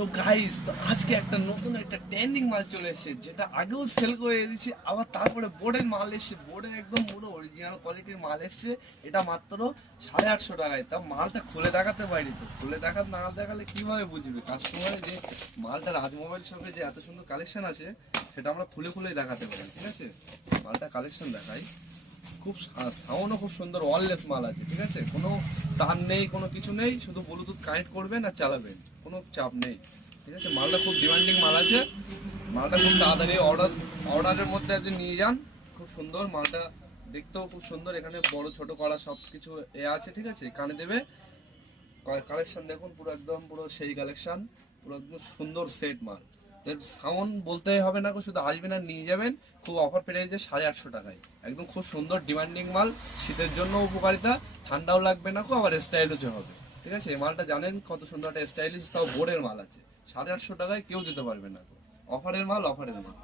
তো গাইস, তো আজকে একটা নতুন একটা ট্রেন্ডিং মাল চলে এসেছে, যেটা আগেও সেল করে দিয়েছি, আবার তারপরে বোর্ডের মাল এসেছে, বোর্ডের একদম পুরো অরিজিনাল কোয়ালিটির মাল এসেছে। এটা মাত্র 850 টাকায়। তা মালটা খুলে দেখাতে পারি, তো খুলে না দেখালে কিভাবে বুঝবে কাস্টমার যে মালটা রাজ মোবাইল শপে যে এত সুন্দর কালেকশন আছে, সেটা আমরা খুলে দেখাতে পারি। ঠিক আছে, মালটা কালেকশন দেখাই। খুব সাউন্ডও খুব সুন্দর, ওয়্যারলেস মাল আছে। ঠিক আছে, কোনো তার নেই, কোনো কিছু নেই, শুধু ব্লুটুথ কানেক্ট করবেন আর চালাবেন, কোনো চাপ নেই। ঠিক আছে, মালটা খুব ডিমান্ডিং মাল আছে। মালটা খুব তাড়াতাড়ি অর্ডারের মধ্যে আপনি নিয়ে যান। খুব সুন্দর মালটা, দেখতেও খুব সুন্দর। এখানে বড় ছোট করা সব কিছু আছে। ঠিক আছে, কানে দেবে। কালেকশন দেখুন, পুরো একদম পুরো সেই কালেকশন, পুরো একদম সুন্দর সেট মাল। সাউন্ড বলতে হবে না, শুধু আসবেন আর নিয়ে যাবেন। খুব অফার পেয়ে যায় 850 টাকায়। একদম খুব সুন্দর ডিমান্ডিং মাল, শীতের জন্য উপকারিতা, ঠান্ডাও লাগবে না, আবার স্টাইলিশও হবে। ঠিক আছে, এই মালটা জানেন কত সুন্দর একটা স্টাইলিশ, তাও বোর্ডের মাল আছে। 850 টাকায় কেউ দিতে পারবে না। অফারের মাল, অফারের মাল।